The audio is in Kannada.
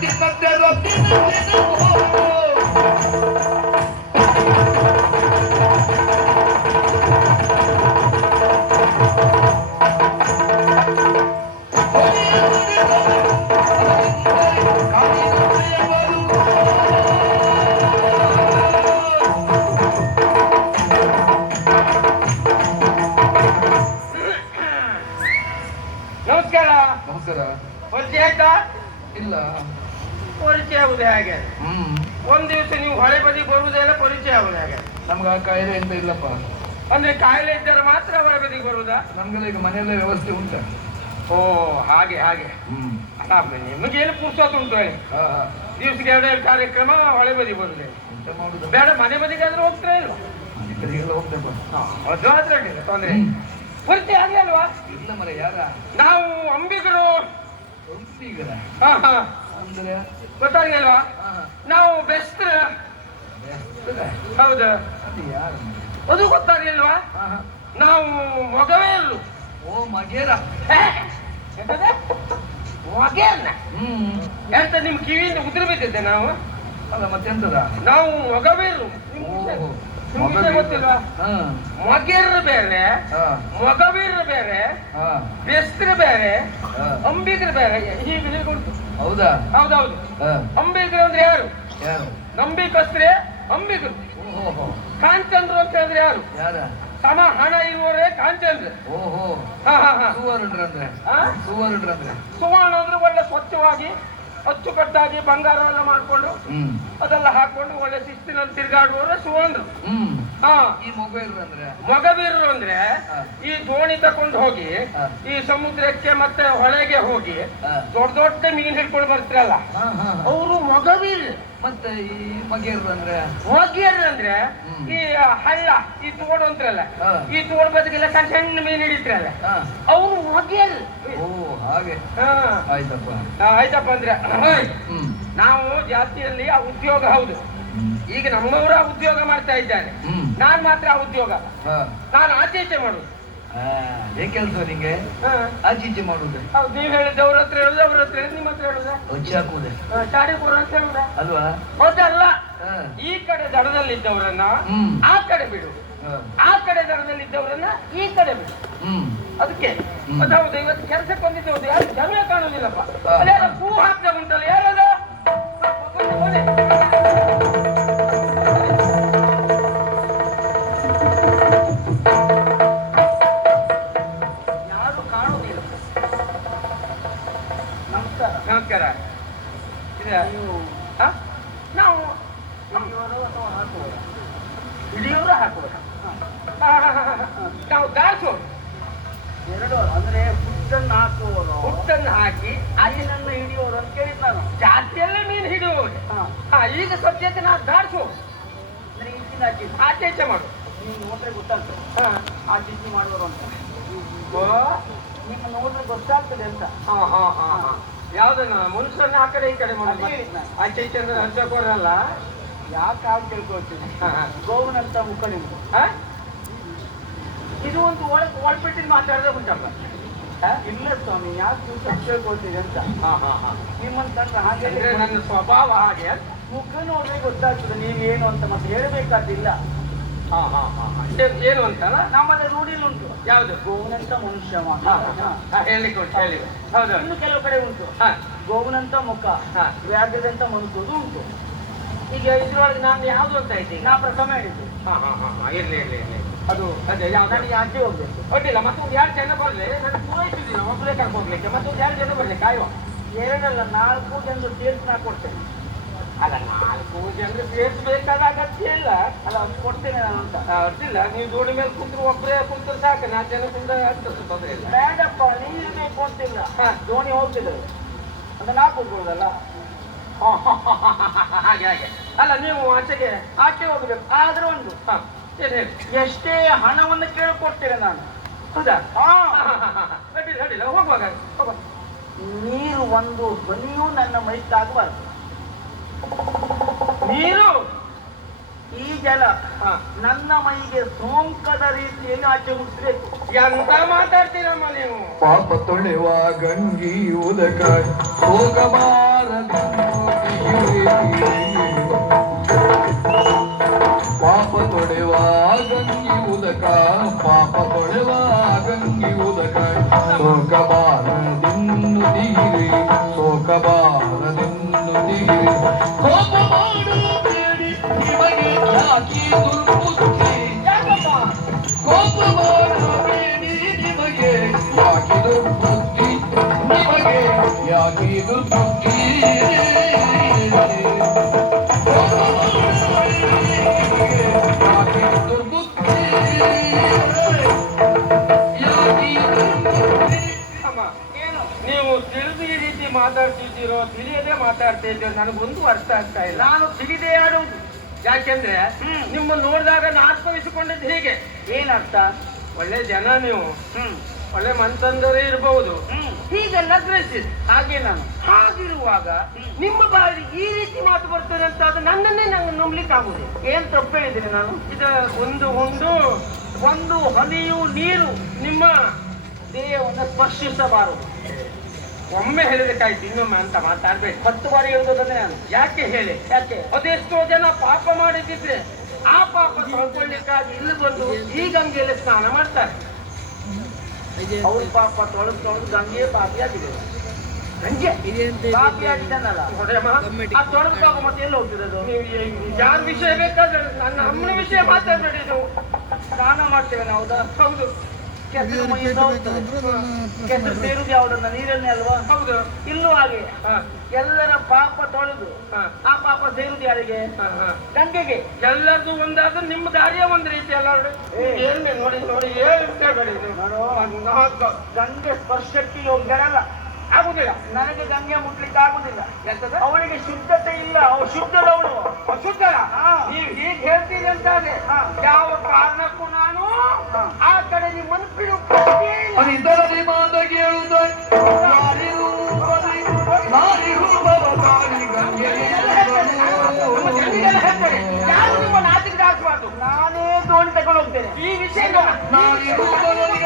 ತಿನ್ನತ್ತೆ ರೊಟ್ಟಿ ನಮಸ್ಕಾರ. ನಮಸ್ಕಾರ. ಪರಿಚಯ ಆಯ್ತಾ ಇಲ್ಲ. ಪರಿಚಯ ಆಗುದು ಹಾಗೆ. ಹ್ಮ್. ಒಂದ್ ದಿವಸ ನೀವು ಹೊಳೆ ಬದಿ ಬರುವುದೆಲ್ಲ ಪರಿಚಯ ಆಗುದು ಹಾಗೆ. ನಮ್ಗೆ ಆ ಕಾಯಿಲೆ ಎಂತ ಇಲ್ಲಪ್ಪ. ಅಂದ್ರೆ ಕಾಯಿಲೆ ಇದ್ದರೆ ಮಾತ್ರ ಹೊಳೆ ಬದಿಗೆ ಬರುವುದಾ ನಮ್ಗೆಲ್ಲ ಈಗ ಮನೆಯಲ್ಲೇ ವ್ಯವಸ್ಥೆ ಉಂಟ. ಓ ಹಾಗೆ ಹಾಗೆ. ಹ್ಮ್. ನಿಮಗೆ ಏನು ಪುರ್ಸೋತ್ ಉಂಟು ಹೇಳಿ? ಹಾ ಹಾ. ದಿವಸಕ್ಕೆ ಎರಡೆರಡು ಕಾರ್ಯಕ್ರಮ ಹೊಳೆ ಬದಿ ಬರುದೇ. ಎಂತ ಮಾಡುದು? ಬೇಡ ಮನೆ ಬದಿಗಾದ್ರೂ ಹೋಗ್ತಾ ಇಲ್ವಾ? ಹೋಗ್ತೇಪ ಅದು ಆದ್ರೆ ಅಡ್ಡಿಲ್ಲ, ತೊಂದ್ರೆ. ಪೂರ್ತಿ ಇಲ್ಲ. ಪರಿಚಯ ಆಗಿ ಅಲ್ವಾ? ಇಲ್ಲ ಮರ ಯಾರ? ನಾವು ಅಂಬಿಗರು. ಒಂದೀಗರ ಹಾ ಹಾ. ಅಂದ್ರೆ ಗೊತ್ತಾಗಿಲ್ವಾ. ನಾವು ಬೆಸ್ಟ್ ಹೌದಾ. ಅದು ಗೊತ್ತಾಗಿಲ್ವಾ. ನಾವು ಮೊಗವೇ ಇಲ್ಲ. ಓ ಮಗೇರ. ಎಂತದೆ? ಮೊಗೆ ಹ್ಮ್. ಎಂತ ನಿಮ್ ಕಿವಿಯಿಂದ ಉದುರು ಬಿದ್ದಿದ್ದೆ ನಾವು? ಅಲ್ಲ ಮತ್ತೆಂತದ? ನಾವು ಮೊಗವೀರು ಮೊಗೆರ್ರು ಬೇರೆ ಹಾ. ಮೊಗವೀರ್ರು ಬೇರೆ ಬೆಸ್ತ್ರ ಬೇರೆ ಹಾ. ಬೇರೆ ಹೀಗೆ ಹೀಗೆ ಉಂಟು. ಹೌದಾ? ಹೌದೌದು. ಅಂಬಿಗರು ಅಂದ್ರೆ ಯಾರು? ಯಾರು? ನಂಬಿಕಸ್ತ್ರೆ ಅಂಬಿಗರು. ಕಾಂಚಂದ್ರು ಅಂತ ಹೇಳಿದ್ರೆ ಯಾರು? ಯಾರ? ಸಮ ಹಣ ಇರುವವರೇ ಕಾಂಚಂದ್ರ. ಓಹೋ. ಹಾ ಹಾ ಹಾ. ಸುವರ್ಣರಂದ್ರೆ? ಸುವರ್ಣರಂದ್ರೆ. ಸುವರ್ಣ ಅಂದ್ರೆ ಒಳ್ಳೆ ಸ್ವಚ್ಛವಾಗಿ ಅಚ್ಚುಕಟ್ಟಾಗಿ ಬಂಗಾರ ಎಲ್ಲ ಮಾಡಿಕೊಂಡು ಅದೆಲ್ಲ ಹಾಕೊಂಡು ಒಳ್ಳೆ ಶಿಸ್ತಿನಲ್ಲಿ ತಿರುಗಾಡುವವರು ಸುವರ್ಣರು ಈ ಮೊಗೇರ್ರಂದ್ರೆ ಮೊಗವೀರರು ಅಂದ್ರೆ? ಈ ದೋಣಿ ತಕೊಂಡು ಹೋಗಿ ಈ ಸಮುದ್ರಕ್ಕೆ ಮತ್ತೆ ಹೊಳೆಗೆ ಹೋಗಿ. ದೊಡ್ಡ ದೊಡ್ಡ ಮೀನ್ ಹಿಡ್ಕೊಂಡು ಬರ್ತಿರಲ್ಲ? ಅವರು ಮೊಗವೀರ್. ಮತ್ತೆ ಈ ಮಗೇರ್ರಂದ್ರೆ ಮೊಗೇರ್ ಅಂದ್ರೆ ಈ ಹಳ್ಳ ಈ ತೋಡು ಅಂತಾರಲ್ಲ ಈ ತೋಡ್ ಬದುಕಿಲ್ಲ ಸಣ್ಣ ಸಣ್ಣ ಮೀನ್ ಹಿಡಿತಾರಲ್ಲ? ಅವರು ಮೊಗೇರ್. ಓ ಹಾಗೆ. ಹಾ ಆಯ್ತಪ್ಪ. ಆಯ್ತಪ್ಪ ಅಂದ್ರೆ ನಾವು ಜಾತಿಯಲ್ಲಿ ಆ ಉದ್ಯೋಗ ಹೌದು. ಈಗ ನಮ್ಮವರ ಉದ್ಯೋಗ ಮಾಡ್ತಾ ಇದ್ದಾರೆ. ನಾನ್ ಮಾತ್ರ ಆ ಉದ್ಯೋಗ. ನಾನು ಆಚೆ ಈಚೆ ಮಾಡುದು ಏನ್ ಕೆಲಸ ನಿಂಗೆ. ಆಚೀಚೆ ಮಾಡುದು? ಹೌದು ನೀವು ಹೇಳಿದ್ದು ಅವ್ರ ಹತ್ರ ಹೇಳುದು ಅವ್ರ ಹತ್ರ ನಿಮ್ಮ ಹತ್ರ ಹೇಳುದ? ಚಾಡಿ ಕೂರ ಅಂತ ಹೇಳುದ? ಅಲ್ವಾ? ಹೌದಲ್ಲ ಹಾ. ಈ ಕಡೆ ದಡದಲ್ಲಿದ್ದವರನ್ನ ಆ ಕಡೆ ಬಿಡು. ಆ ಕಡೆ ದಡದಲ್ಲಿದ್ದವರನ್ನ ಈ ಕಡೆ ಬಿಡು. ಅದಕ್ಕೆ. ಅದು ಹೌದು ಇವತ್ತು ಕೆಲಸಕ್ಕೆ ಬಂದಿದ್ದು ಯಾರು ಜಮೆ ಕಾಣುದಿಲ್ಲಪ್ಪ. ಅದೇ ಅಲ್ಲಿ ನಮಸ್ಕಾರ? ನಾವು ಹಿಡಿಯೋರು ಹಾಕುವರು ನಾವು ದಾಸೋರು ಎರಡು ಅಂದ್ರೆ ಹುಟ್ಟನ್ನು ಹಾಕುವವರು. ಹುಟ್ಟನ್ನು ಹಾಕಿ ಆಚಿನನ್ನು ಹಿಡಿಯೋರು ಅಂತ ಕೇಳಿದ್ ನಾನು ಜಾತಿಯಲ್ಲೇ ಮೀನು ಹಿಡಿಯೋರು ಹಾ. ಈಗ ಸದ್ಯಕ್ಕೆ ನಾ ದಾಡ್ಸೋ ಅಂದ್ರೆ ಈಚಿನ ಆಚೆ. ಆಚೆ ಈಚೆ ಮಾಡು. ನೀವು ನೋಡ್ರೆ ಗೊತ್ತಾಗ್ತದೆ. ಹಾ. ಆಚೆ ಈಚೆ ಮಾಡುವರು ಅಂತ. ನಿಮ್ಮ ನೋಡ್ರೆ ಗೊತ್ತಾಗ್ತದೆ ಅಂತ. ಹಾ, ಹಾ, ಹಾ, ಹಾ. ಯಾವ್ದನ್ನ ಮನುಷ್ಯರನ್ನ ಆ ಕಡೆ ಈ ಕಡೆ ಮಾಡೋದು. ಆಚೆ ಈಚೆ ಅಂದ್ರೆ ಅರ್ಜಕೋರಲ್ಲ ಯಾಕೆ ಹಾ, ಹಾ. ಗೋವನಂತ ಹಾ? ಇದು ಒಂದು ಒಳ ಒಳಪಟ್ಟಿನ ಮಾತಾಡದೆ ಉಂಟಪ್ಪ ಹಾ? ಇಲ್ಲ ಸ್ವಾಮಿ ಯಾಕೆ ನೀವು ಅಂತ ಹಾ, ಹಾ, ಹಾ. ನಿಮ್ಮಂತ ಹಾಗೆ ನನ್ನ ಸ್ವಭಾವ ಹಾಗೆ ಮುಖ ನೋಡ್ರೆ ಗೊತ್ತಾಗ್ತದೆ ನೀವೇನು ಅಂತ ಮತ್ತೆ ಹೇಳಬೇಕಾದಿಲ್ಲ. ಏನ್- ಅಂತಲ್ಲ ನಮ್ಮಲ್ಲಿ ರೂಢಿಲಿ ಉಂಟು. ಯಾವುದು? ಗೋವನಂತ ಮನುಷ್ಯ ಹಾ, ಹಾ, ಹಾ. ಹಾ, ಹೇಳಲಿಕ್ಕೆ ಉಂಟು ಹೇಳಿ. ಹೌದು. ಇನ್ನು ಕೆಲವು ಕಡೆ ಉಂಟು. ಹಾ. ಗೋವನಂತ ಮುಖ. ವ್ಯಾಘ್ರದಂತ ಮನುಕುದು ಉಂಟು. ಈಗ ಇದ್ರೊಳಗೆ ನಾನು ಯಾವ್ದು ಅಂತ ಇದ್ದೀನಿ? ನಾ ಪ್ರಥಮ ಹೇಳಿದ್ದು. ಹಾ ಹಾ ಹಾ ಇರ್ಲಿ ಇರ್ಲಿ ಇರ್ಲಿ. ಅದು ಅದೇ ನನಗೆ ಆಚೆ ಹೋಗ್ಬೇಕು? ಅಡ್ಡಿಲ್ಲ ಮತ್ತೊಂದು ಎರಡು ಜನ ಬರಲಿ. ನಾನು ಪೂರೈಸಿದ್ದೀನಿ ಒಬ್ಬರೇ ಕರ್ಕೊಂಡು ಹೋಗ್ಲಿಕ್ಕೆ. ಮತ್ತೊಂದು ಎರಡು ಜನ ಬರಲಿ. ಕಾಯುವ. ಎರಡಲ್ಲ ನಾಲ್ಕು ಜನರು ಸೇರ್ಸಿ ನಾ ಕೊಡ್ತೇನೆ. ಅಲ್ಲ ನಾಲ್ಕು ಜನರು ಸೇರಿಸಬೇಕಾದ ಅಗತ್ಯ ಇಲ್ಲ. ಅಲ್ಲ ಅದು ಕೊಡ್ತೇನೆ ಅಂತ. ಅಡ್ಡಿಲ್ಲ ನೀವು ದೋಣಿ ಮೇಲೆ ಕುಂತ್ರು ಒಬ್ಬರೇ ಕುಂತ್ರು ಸಾಕು. ನಾಲ್ಕು ಜನ ಕುಂತ ತೊಂದರೆ ಇಲ್ಲ. ಬೇಡಪ್ಪ ನೀರು ಬೇಕು ಅಂತಿಲ್ಲ. ದೋಣಿ ಹೋಗ್ತಿದ್ದಾರೆ ಅಂತ ನಾ ಕೂತ್ಕೊಳ್ಳೋದಲ್ಲ? ಹಾಗೆ ಹಾಗೆ. ಅಲ್ಲ ನೀವು ಆಚೆಗೆ ಆಚೆ ಹೋಗ್ಬೇಕು. ಆದ್ರೆ ಒಂದು ಎಷ್ಟೇ ಹಣವನ್ನು ಕೇಳಿಕೊಡ್ತೇನೆ ನಾನು. ಹೌದಾ? ಹಾ. ಅಡ್ಡಿಲ್ಲ ಅಡ್ಡಿಲ್ಲ ಹೋಗುವಾಗ ಹೋಗುವ ನೀರು ಒಂದು ಧ್ವನಿಯೂ ನನ್ನ ಮೈತಾಗಬಾರ್ದು ನೀರು, ಈ ಜಲ ನನ್ನ ಮೈಗೆ ಸೋಂಕದ ರೀತಿಯಲ್ಲಿ ಆಚೆ ಮುಟ್ಟಬೇಕು ಎಂತ ಮಾತಾಡ್ತೀರಮ್ಮ ನೀವು? ಪಾಪ ತೊಳೆವ ಗಂಗಿ ಉದಕ ಪಾಪ ತೊಳೆವ ಗಂಗಿ ಉದಕ, ಪಾಪ ತೊಳೆವ ಗಂಗಿ ಉದಕ ಹೋಗಬಾರ ದುರ್ಬುದ್ಧಿ ಯಾಕೆ ದುರ್ಬುದ್ಧಿ ಅಮ್ಮ ಏನು ನೀವು ತಿಳಿದು ಈ ರೀತಿ ಮಾತಾಡ್ತಿದ್ದೀರೋ ತಿಳಿಯದೆ ಮಾತಾಡ್ತಾ ಇದ್ದೀರೋ ನನಗೊಂದು ಅರ್ಥ ಆಗ್ತಾ ಇಲ್ಲ. ನಾನು ತಿಳಿದೇ ಆಡುವುದು. ಯಾಕೆಂದ್ರೆ. ನಿಮ್ಮ ನೋಡಿದಾಗ ನಾನು ಆತ್ಮವಿಸಿಕೊಂಡದ್ದು ಹೀಗೆ. ಏನರ್ಥ ಒಳ್ಳೆ ಜನ ನೀವು. ಹ್ಮ್. ಒಳ್ಳೆ ಮನ್ಸಂದರೆ ಇರಬಹುದು ಹೀಗೆಲ್ಲ ಗ್ರಹಿಸಿದ್. ಹಾಗೆ ನಾನು. ಹಾಗಿರುವಾಗ ನಿಮ್ಮ ಬಾಯಲ್ಲಿ ಈ ರೀತಿ ಮಾತು ಬರ್ತದೆ ಅಂತ ಅದು ನನ್ನನ್ನೇ ನಂಗೆ ನಂಬಲಿಕ್ಕೆ ಆಗುದು ಏನ್ ತಪ್ಪು ಹೇಳಿದ್ದೀನಿ ನಾನು? ಇದ ಒಂದು ಒಂದು ಒಂದು ಹನಿಯು ನೀರು ನಿಮ್ಮ ದೇಹವನ್ನು ಸ್ಪರ್ಶಿಸಬಾರದು. ಒಮ್ಮೆ ಹೇಳಿದಕ್ಕಾಯ್ತು ಇನ್ನೊಮ್ಮೆ ಅಂತ ಮಾತಾಡ್ಬೇಕು. ಹತ್ತು ಬಾರಿ ಹೇಳುವುದನ್ನೇ ನಾನು. ಯಾಕೆ ಹೇಳಿ? ಯಾಕೆ? ಅದೆಷ್ಟೋ ಜನ ಪಾಪ ಮಾಡಿದ್ದಿದ್ರೆ ಆ ಪಾಪ ತೊಳ್ಕೊಳ್ಳಿಕ್ಕಾಗಿ ಇಲ್ಲಿ ಬಂದು ಈ ಗಂಗೆಯಲ್ಲಿ ಸ್ನಾನ ಮಾಡ್ತಾರೆ. ಅವ್ರ ಪಾಪ ತೊಳೆದು ತೊಳೆದು ಗಂಗೆ ಪಾಪಿಯಾಗಿದೆ ಗಂಗೆ ಪಾಪಿಯಾಗಿದ್ದಾನಲ್ಲ ನೋಡಮ್ಮ, ಆ ತೊಳೆದು ಪಾಪ ಮತ್ತೆ ಎಲ್ಲಿ ಹೋಗ್ತಿರೋದು? ಯಾರ ವಿಷಯ ಬೇಕಾದ್ರೆ ನನ್ನ ಅಮ್ಮನ ವಿಷಯ ಮಾತಾಡ್ಬೇಡಿ ನಾವು. ಸ್ನಾನ ಮಾಡ್ತೇವೆ ನಾವು. ಹೌದಾ ಹೌದು. ಕೆಸರು ಹೋಗ್ತದೆ ಕೆಸರು ಸೇರುದು ಯಾವ್ದನ್ನ? ನೀರನ್ನೇ ಅಲ್ವಾ? ಹೌದು. ಇಲ್ಲೂ ಹಾಗೆ. ಹಾ, ಎಲ್ಲರ ಪಾಪ ತೊಳೆದು ಹಾ, ಆ ಪಾಪ ಸೇರುದು ಯಾರಿಗೆ? ಹಾ, ಹಾ. ಗಂಗೆಗೆ. ಎಲ್ಲರದು ಒಂದಾದ್ರೆ ನಿಮ್ಮ ದಾರಿಯ ಒಂದ್ ರೀತಿ ಎಲ್ಲರೂ ಏ. ಏನ್ ನೋಡಿ ನೋಡಿ. ನಾಲ್ಕು. ಗಂಗೆ ಸ್ಪರ್ಶಕ್ಕೆ ಯೋಗ್ಯನಲ್ಲ. ಆಗುದಿಲ್ಲ. ನನಗೆ ಗಂಗೆ ಮುಟ್ಲಿಕ್ಕೆ ಆಗುದಿಲ್ಲ. ಎಂತದ ಅವಳಿಗೆ ಶುದ್ಧತೆ ಇಲ್ಲ. ಅವಳು ಶುದ್ಧದವಳು ಶುದ್ಧ ಈಗ ನೀವು ಹೀಗೆ ಹೇಳ್ತೀರಿ ಅಂತ. ಯಾವ ಕಾರಣಕ್ಕೂ ನಾನು. ಆ ಕಡೆ ನಿಮ್ಮನ್ನು ಇಲ್ಲ. ನಾರಿ ನಾರಿ ಎಲ್ಲ ಹೇಳ್ತಾರೆ. ನಮ್ಮ ಜನರಿಗೆಲ್ಲ ಹೇಳ್ತಾರೆ. ಯಾರು ನಿಮ್ಮ ನಾಚಿಕೆ ಹಾಕಬಾರ್ದು ನಾನೇ ದೋಣಿ ತಗೊಂಡು ಹೋಗ್ತೇನೆ. ಈ ವಿಷಯ ನಾರಿ ರೂಪದಲ್ಲಿ